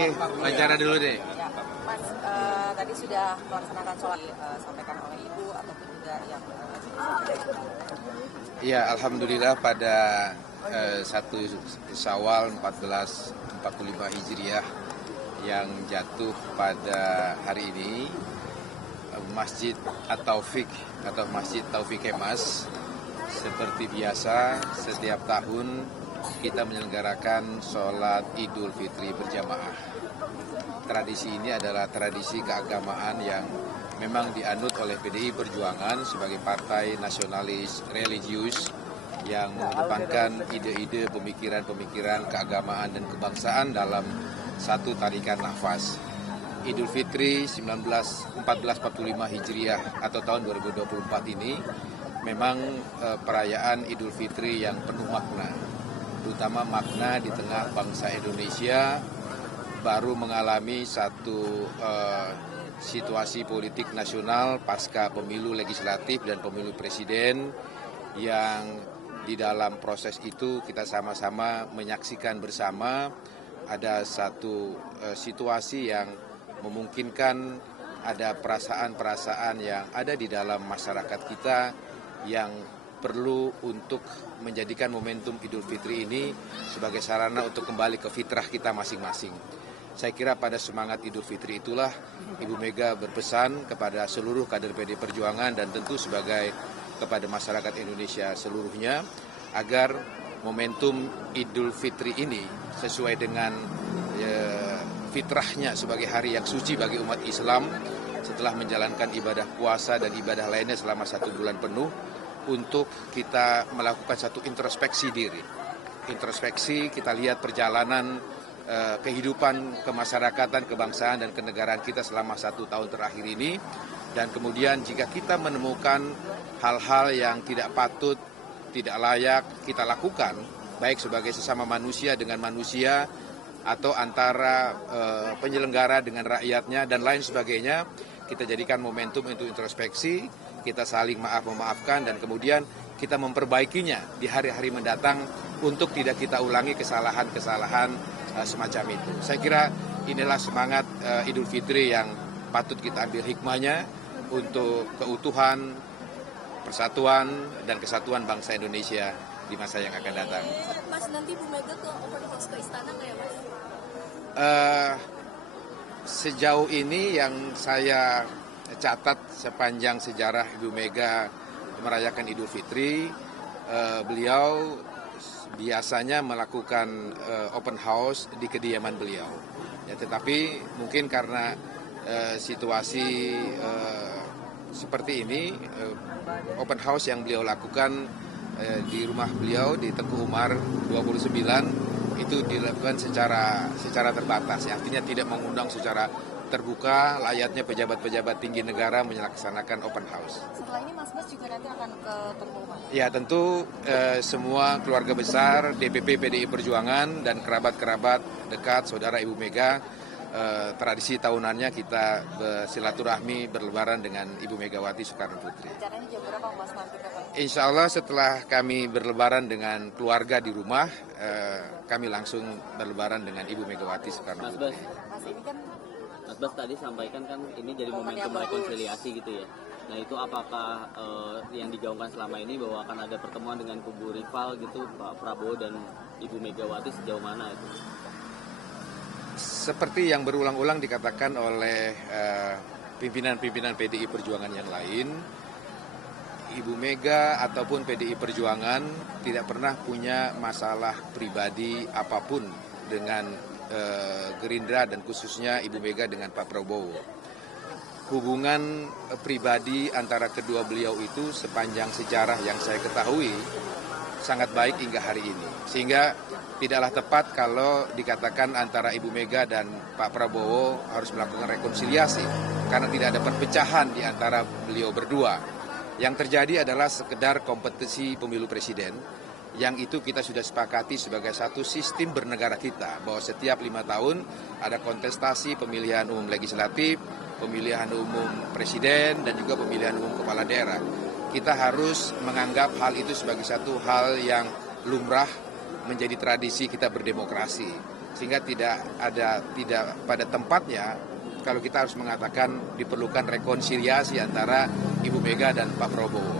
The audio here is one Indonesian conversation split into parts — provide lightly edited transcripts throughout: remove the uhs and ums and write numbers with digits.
Oke, wawancara dulu deh. Ya, Mas, tadi sudah melaksanakan sholat sampaikan oleh Ibu ataupun juga yang Ya, alhamdulillah pada 1 Syawal 1445 Hijriah yang jatuh pada hari ini, Masjid At-Taufik atau Masjid Taufik Kemas seperti biasa setiap tahun kita menyelenggarakan sholat Idul Fitri berjamaah. Tradisi ini adalah tradisi keagamaan yang memang dianut oleh PDI Perjuangan sebagai partai nasionalis religius yang mengedepankan ide-ide pemikiran-pemikiran keagamaan dan kebangsaan dalam satu tarikan nafas. Idul Fitri 1445 Hijriah atau tahun 2024 ini memang perayaan Idul Fitri yang penuh makna, terutama makna di tengah bangsa Indonesia baru mengalami satu situasi politik nasional pasca pemilu legislatif dan pemilu presiden yang di dalam proses itu kita sama-sama menyaksikan bersama ada satu situasi yang memungkinkan ada perasaan-perasaan yang ada di dalam masyarakat kita yang perlu untuk menjadikan momentum Idul Fitri ini sebagai sarana untuk kembali ke fitrah kita masing-masing. Saya kira pada semangat Idul Fitri itulah Ibu Mega berpesan kepada seluruh kader PD Perjuangan dan tentu sebagai kepada masyarakat Indonesia seluruhnya agar momentum Idul Fitri ini sesuai dengan fitrahnya sebagai hari yang suci bagi umat Islam setelah menjalankan ibadah puasa dan ibadah lainnya selama 1 bulan penuh untuk kita melakukan satu introspeksi diri. Introspeksi, kita lihat perjalanan kehidupan kemasyarakatan, kebangsaan dan kenegaraan kita selama 1 tahun terakhir ini dan kemudian jika kita menemukan hal-hal yang tidak patut, tidak layak kita lakukan baik sebagai sesama manusia dengan manusia atau antara penyelenggara dengan rakyatnya dan lain sebagainya, kita jadikan momentum untuk introspeksi, kita saling memaafkan dan kemudian kita memperbaikinya di hari-hari mendatang untuk tidak kita ulangi kesalahan-kesalahan semacam itu. Saya kira inilah semangat Idul Fitri yang patut kita ambil hikmahnya untuk keutuhan, persatuan dan kesatuan bangsa Indonesia di masa yang akan datang. Mas, nanti Bu Mega ke open house ke istana nggak ya, Mas? Sejauh ini yang saya catat sepanjang sejarah Ibu Mega merayakan Idul Fitri, beliau biasanya melakukan open house di kediaman beliau. Ya, tetapi mungkin karena situasi seperti ini, open house yang beliau lakukan di rumah beliau di Teguh Umar 29 itu dilakukan secara terbatas, ya, artinya tidak mengundang secara terbuka layaknya pejabat-pejabat tinggi negara melaksanakan open house. setelah ini Mas Bas juga nanti akan ke Teguh Umar. Ya tentu semua keluarga besar DPP PDI Perjuangan dan kerabat-kerabat dekat saudara Ibu Mega, tradisi tahunannya kita bersilaturahmi berlebaran dengan Ibu Megawati Soekarno Putri. Rencananya jam berapa Mas nanti ke Teguh? Insya Allah setelah kami berlebaran dengan keluarga di rumah, kami langsung berlebaran dengan Ibu Megawati Soekarno Putri. Mas, ini kan Mas Bas tadi sampaikan kan ini jadi momentum rekonsiliasi gitu ya. Nah itu apakah yang digaungkan selama ini bahwa akan ada pertemuan dengan kubu rival gitu Pak Prabowo dan Ibu Megawati sejauh mana itu? Seperti yang berulang-ulang dikatakan oleh pimpinan-pimpinan PDI Perjuangan yang lain, Ibu Mega ataupun PDI Perjuangan tidak pernah punya masalah pribadi apapun dengan Gerindra dan khususnya Ibu Mega dengan Pak Prabowo. Hubungan pribadi antara kedua beliau itu sepanjang sejarah yang saya ketahui sangat baik hingga hari ini. Sehingga tidaklah tepat kalau dikatakan antara Ibu Mega dan Pak Prabowo harus melakukan rekonsiliasi karena tidak ada perpecahan di antara beliau berdua. Yang terjadi adalah sekedar kompetisi pemilu presiden yang itu kita sudah sepakati sebagai satu sistem bernegara kita bahwa setiap 5 tahun ada kontestasi pemilihan umum legislatif, pemilihan umum presiden dan juga pemilihan umum kepala daerah. Kita harus menganggap hal itu sebagai satu hal yang lumrah menjadi tradisi kita berdemokrasi. sehingga tidak pada tempatnya kalau kita harus mengatakan diperlukan rekonsiliasi antara Ibu Mega dan Pak Prabowo.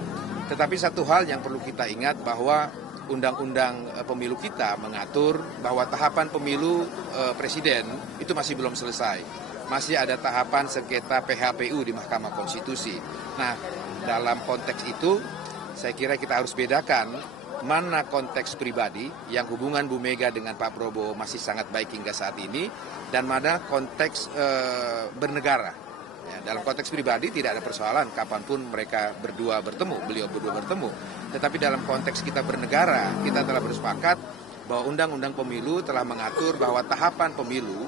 Tetapi satu hal yang perlu kita ingat bahwa Undang-Undang Pemilu kita mengatur bahwa tahapan pemilu presiden itu masih belum selesai. Masih ada tahapan sengketa PHPU di Mahkamah Konstitusi. Nah, dalam konteks itu saya kira kita harus bedakan mana konteks pribadi yang hubungan Bu Mega dengan Pak Prabowo masih sangat baik hingga saat ini, dan mana konteks bernegara. Ya, dalam konteks pribadi tidak ada persoalan kapanpun mereka beliau berdua bertemu. Tetapi dalam konteks kita bernegara, kita telah bersepakat bahwa Undang-Undang Pemilu telah mengatur bahwa tahapan pemilu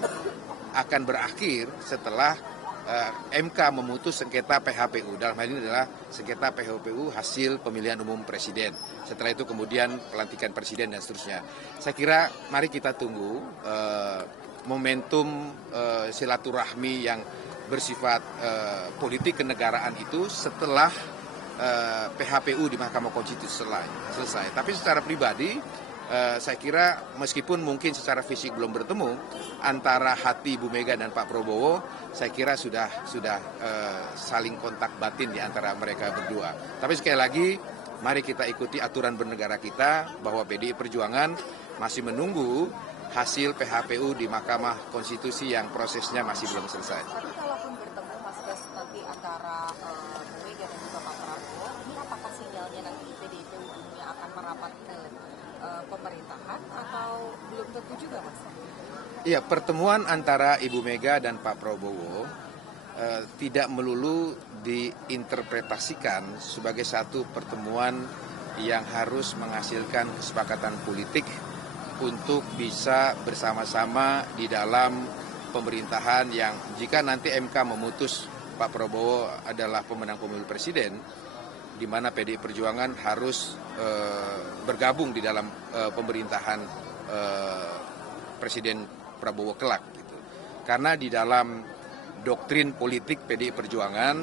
akan berakhir setelah MK memutus sengketa PHPU. Dalam hal ini adalah sengketa PHPU hasil pemilihan umum presiden. Setelah itu kemudian pelantikan presiden dan seterusnya. Saya kira mari kita tunggu momentum silaturahmi yang bersifat politik kenegaraan itu setelah PHPU di Mahkamah Konstitusi selesai. Tapi secara pribadi saya kira meskipun mungkin secara fisik belum bertemu antara hati Bu Mega dan Pak Prabowo, saya kira sudah saling kontak batin di antara mereka berdua. Tapi sekali lagi, mari kita ikuti aturan bernegara kita bahwa PDI Perjuangan masih menunggu hasil PHPU di Mahkamah Konstitusi yang prosesnya masih belum selesai. Tapi kalaupun bertemu Mas Des nanti antara Bu Mega dan juga Pak Prabowo, ini apakah sinyalnya nanti PDIP ujungnya akan merapat ke pemerintahan atau belum tentu juga, Mas? Iya, pertemuan antara Ibu Mega dan Pak Prabowo tidak melulu diinterpretasikan sebagai satu pertemuan yang harus menghasilkan kesepakatan politik untuk bisa bersama-sama di dalam pemerintahan yang jika nanti MK memutus Pak Prabowo adalah pemenang pemilu presiden, di mana PDI Perjuangan harus bergabung di dalam pemerintahan Presiden Prabowo kelak. Gitu. Karena di dalam doktrin politik PDI Perjuangan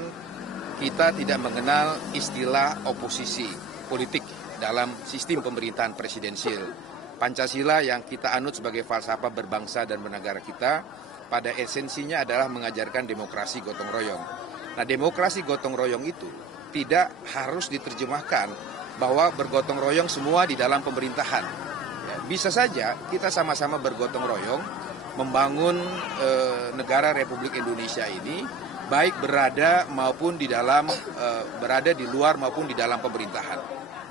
kita tidak mengenal istilah oposisi politik dalam sistem pemerintahan presidensial. Pancasila yang kita anut sebagai falsafah berbangsa dan bernegara kita pada esensinya adalah mengajarkan demokrasi gotong royong. Nah, demokrasi gotong royong itu tidak harus diterjemahkan bahwa bergotong royong semua di dalam pemerintahan. Ya, bisa saja kita sama-sama bergotong royong membangun negara Republik Indonesia ini, baik berada di luar maupun di dalam pemerintahan.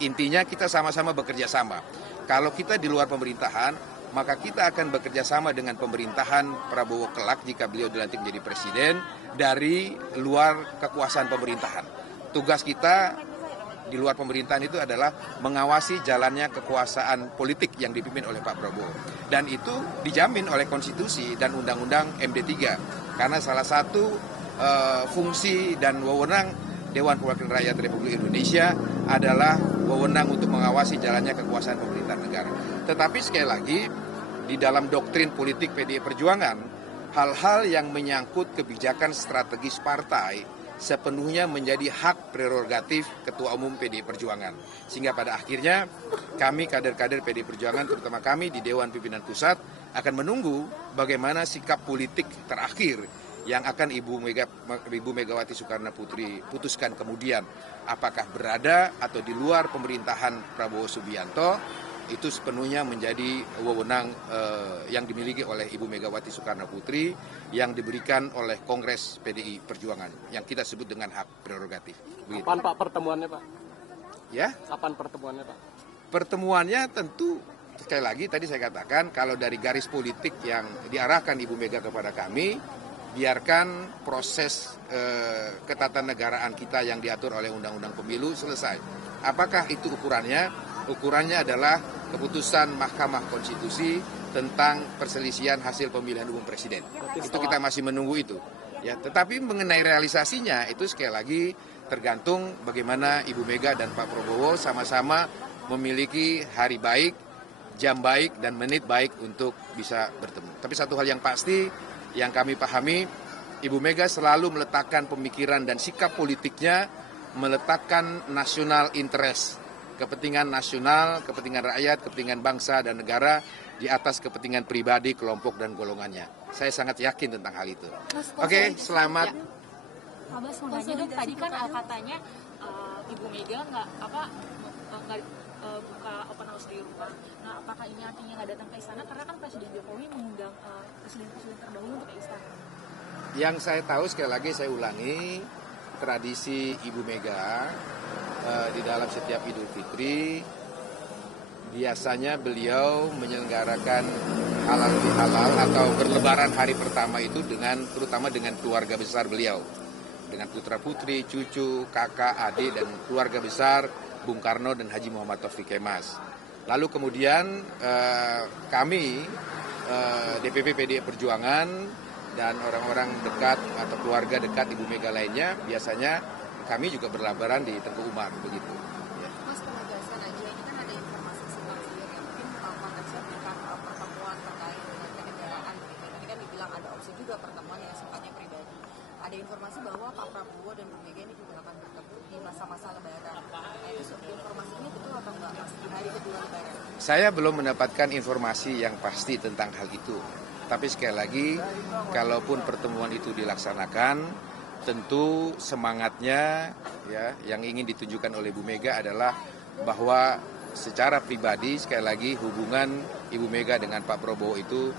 Intinya kita sama-sama bekerja sama. Kalau kita di luar pemerintahan, maka kita akan bekerja sama dengan pemerintahan Prabowo kelak jika beliau dilantik menjadi presiden dari luar kekuasaan pemerintahan. Tugas kita di luar pemerintahan itu adalah mengawasi jalannya kekuasaan politik yang dipimpin oleh Pak Prabowo. Dan itu dijamin oleh konstitusi dan undang-undang MD3. Karena salah satu fungsi dan wewenang Dewan Perwakilan Rakyat Republik Indonesia adalah wewenang untuk mengawasi jalannya kekuasaan pemerintahan negara. Tetapi sekali lagi, di dalam doktrin politik PDI Perjuangan, hal-hal yang menyangkut kebijakan strategis partai sepenuhnya menjadi hak prerogatif Ketua Umum PDI Perjuangan. Sehingga pada akhirnya kami kader-kader PDI Perjuangan, terutama kami di Dewan Pimpinan Pusat, akan menunggu bagaimana sikap politik terakhir yang akan Ibu Megawati Soekarno Putri putuskan kemudian. Apakah berada atau di luar pemerintahan Prabowo Subianto, itu sepenuhnya menjadi wewenang yang dimiliki oleh Ibu Megawati Soekarno Putri yang diberikan oleh Kongres PDI Perjuangan yang kita sebut dengan hak prerogatif. Begitu. Kapan Pak pertemuannya Pak? Ya? Kapan pertemuannya Pak? Pertemuannya tentu sekali lagi tadi saya katakan kalau dari garis politik yang diarahkan Ibu Mega kepada kami, biarkan proses ketatanegaraan kita yang diatur oleh Undang-Undang Pemilu selesai. Apakah itu ukurannya? Ukurannya adalah keputusan Mahkamah Konstitusi tentang perselisihan hasil pemilihan umum presiden. Itu kita masih menunggu itu. Ya, tetapi mengenai realisasinya itu sekali lagi tergantung bagaimana Ibu Mega dan Pak Prabowo sama-sama memiliki hari baik, jam baik, dan menit baik untuk bisa bertemu. Tapi satu hal yang pasti yang kami pahami, Ibu Mega selalu meletakkan pemikiran dan sikap politiknya, meletakkan national interest, kepentingan nasional, kepentingan rakyat, kepentingan bangsa dan negara di atas kepentingan pribadi, kelompok, dan golongannya. Saya sangat yakin tentang hal itu. Oke, selamat. Pak Bas, mau nanya dong, tadi kan katanya Ibu Mega nggak buka open house di rumah. Nah, apakah ini artinya nggak datang ke istana? Karena kan Presiden Jokowi mengundang presiden-presiden terdahulu untuk ke istana. Yang saya tahu, sekali lagi saya ulangi, tradisi Ibu Mega di dalam setiap Idul Fitri, biasanya beliau menyelenggarakan halal bihalal atau berlebaran hari pertama itu terutama dengan keluarga besar beliau. Dengan putra-putri, cucu, kakak, adik, dan keluarga besar Bung Karno dan Haji Muhammad Taufik Kemas. Lalu kemudian kami, DPP PDI Perjuangan, dan orang-orang dekat atau keluarga dekat Ibu Mega lainnya, biasanya kami juga berlebaran di Tengku Umar, begitu. Mas, penegasan aja, ini kan ada informasi simpang siur yang mungkin konteksnya bukan pertemuan terkait dengan kenegaraan. Tadi kan dibilang ada opsi juga pertemuan yang sifatnya pribadi. Ada informasi bahwa Pak Prabowo dan Bu Mega ini juga akan bertemu di masa-masa Lebaran. Nah, itu informasinya betul atau enggak, Mas, di hari kedua Lebaran? Saya belum mendapatkan informasi yang pasti tentang hal itu. Tapi sekali lagi, kalaupun pertemuan itu dilaksanakan, tentu semangatnya ya yang ingin ditunjukkan oleh Bu Mega adalah bahwa secara pribadi sekali lagi hubungan Ibu Mega dengan Pak Prabowo itu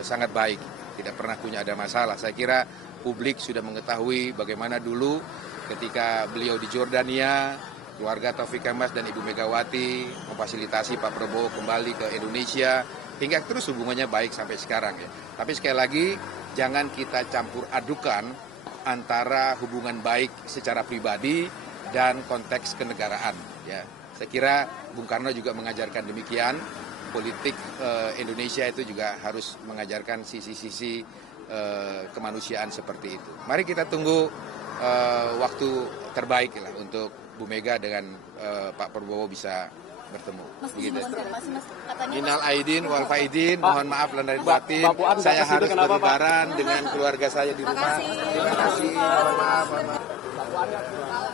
sangat baik, tidak pernah punya ada masalah. Saya kira publik sudah mengetahui bagaimana dulu ketika beliau di Jordania, keluarga Taufik Kemas dan Ibu Megawati memfasilitasi Pak Prabowo kembali ke Indonesia, hingga terus hubungannya baik sampai sekarang ya. Tapi sekali lagi jangan kita campur adukan antara hubungan baik secara pribadi dan konteks kenegaraan ya. Saya kira Bung Karno juga mengajarkan demikian. Politik Indonesia itu juga harus mengajarkan sisi-sisi kemanusiaan seperti itu. Mari kita tunggu waktu terbaik lah untuk Bu Mega dengan Pak Prabowo bisa bertemu. Mas, begitu. konfirmasi, Mas. Katanya Minal aidin wal faidin, mohon maaf lahir batin. Saya harus berlebaran dengan keluarga saya di rumah. Terima kasih. Terima kasih. Mohon maaf.